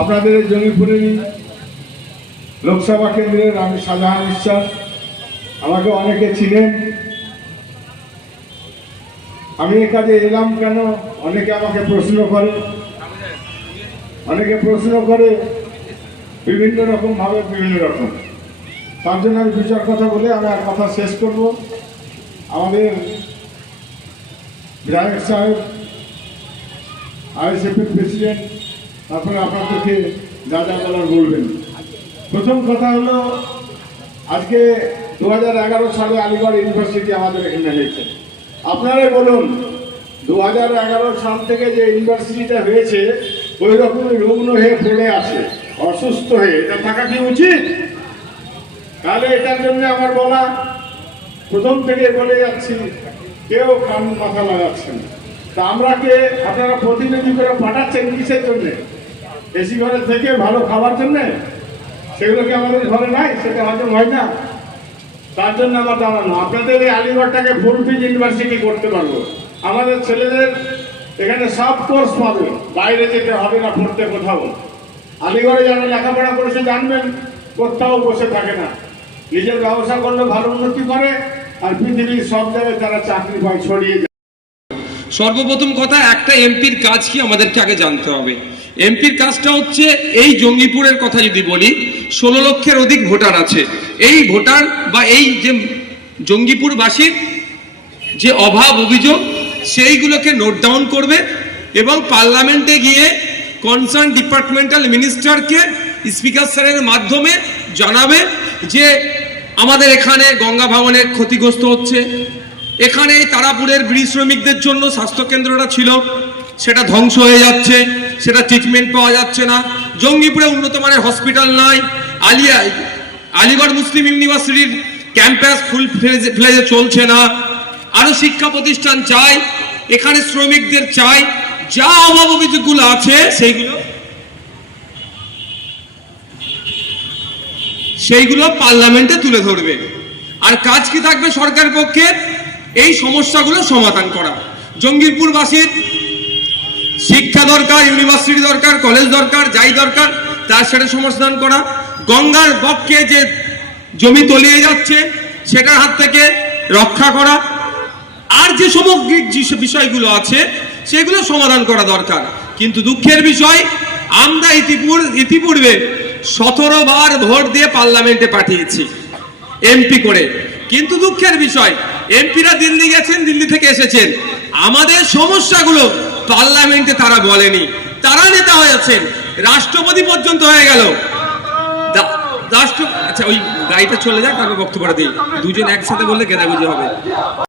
আপনাদের জঙ্গিপুরেরই লোকসভা কেন্দ্রের আমি শাহজাহান বিশ্বাস। আমাকে অনেকে চিনেন। আমি এ কাজে এলাম কেন অনেকে আমাকে প্রশ্ন করে বিভিন্ন রকম ভাবে বিভিন্ন রকম। তার জন্য আমি বিচার কথা বলে আমি আর কথা শেষ করব। আমাদের বিধায়ক সাহেব, আইএসএফের প্রেসিডেন্ট, তারপরে আপনাদেরকে যা যা বলার বলবেন। প্রথম কথা হলো, আজকে 2011 সালে আলিগড় ইউনিভার্সিটি আমাদের এখানে হয়েছে। আপনারাই বলুন, 2011 সাল থেকে যে ইউনিভার্সিটিটা হয়েছে ওই রকমই রুগ্ন হয়ে পড়ে আছে, অসুস্থ হয়ে। এটা থাকা কি উচিত? তাহলে এটার জন্য আমার বলা, প্রথম থেকে বলে যাচ্ছি, কেউ কান মাথা লাগাচ্ছেন। তা আমরা কে আপনারা প্রতিনিধি করে পাঠাচ্ছেন কিসের জন্যে? এসি ঘরে থেকে ভালো খাবার জন্যে? সেগুলো কি আমাদের ঘরে নাই? সেটা হয়তো হয় না। তার জন্য আমার দাঁড়ানো, আপনাদের এই আলিগড়টাকে ফুলফিল ইউনিভার্সিটি করতে পারবো। আমাদের ছেলেদের এখানে সব কোর্স পাবে, বাইরে যেতে হবে না পড়তে কোথাও। আলিগড়ে যারা লেখাপড়া করেছে জানবেন, কোথাও বসে থাকে না, নিজের ব্যবসা করলে ভালো উন্নতি করে, আর পৃথিবীর সব জায়গায় তারা চাকরি পায়, ছড়িয়ে যায়। সর্বপ্রথম কথা, একটা এমপির কাজ কি আমাদেরকে আগে জানতে হবে। এমপির কাজটা হচ্ছে, এই জঙ্গিপুরের কথা যদি বলি, 16 লক্ষের অধিক ভোটার আছে। এই ভোটার বা এই যে জঙ্গিপুরবাসীর যে অভাব অভিযোগ, সেইগুলোকে নোট ডাউন করবে এবং পার্লামেন্টে গিয়ে কনসার্ন ডিপার্টমেন্টাল মিনিস্টারকে স্পিকার স্যারের মাধ্যমে জানাবে যে আমাদের এখানে গঙ্গা ভাঙনের ক্ষতিগ্রস্ত হচ্ছে, এখানে এই তারাপুরের ব্রিজ শ্রমিকদের জন্য স্বাস্থ্যকেন্দ্রটা ছিল, সেটা ধ্বংস হয়ে যাচ্ছে, সেটা ট্রিটমেন্ট পাওয়া যাচ্ছে না। জঙ্গিপুরে উন্নত মানের হসপিটাল নাই, আলিগড় মুসলিম ইউনিভার্সিটির ক্যাম্পাস ফুল ফ্লেজে চলছে না, আরো শিক্ষা প্রতিষ্ঠান চাই, এখানে শ্রমিকদের চাই। যা অভাব অভিযোগগুলো আছে সেইগুলো পার্লামেন্টে তুলে ধরবে। আর কাজ কি থাকবে সরকারের পক্ষে? এই সমস্যাগুলো সমাধান করা। জঙ্গিপুরবাসীর শিক্ষা দরকার, ইউনিভার্সিটি দরকার, কলেজ দরকার, যাই দরকার তার সেটা সমাধান করা। গঙ্গার বক্ষে যে জমি তলিয়ে যাচ্ছে সেটার হাত থেকে রক্ষা করা। আর যে সামগ্রিক যে বিষয়গুলো আছে সেগুলো সমাধান করা দরকার। কিন্তু দুঃখের বিষয়, আমরা ইতিপূর্বে 17 বার ভোট দিয়ে পার্লামেন্টে পাঠিয়েছি এমপি করে। কিন্তু দুঃখের বিষয়, এমপিরা দিল্লি গেছেন, দিল্লি থেকে এসেছেন, আমাদের সমস্যাগুলো পার্লামেন্টে তারা বলেনি। তারা নেতা হয়েছেন, রাষ্ট্রপতি পর্যন্ত হয়ে গেল। আচ্ছা, ওই গাড়িটা চলে যাক, তারপর বক্তব্যটা দিই। দুজন একসাথে বললে গেদাগুজি হবে।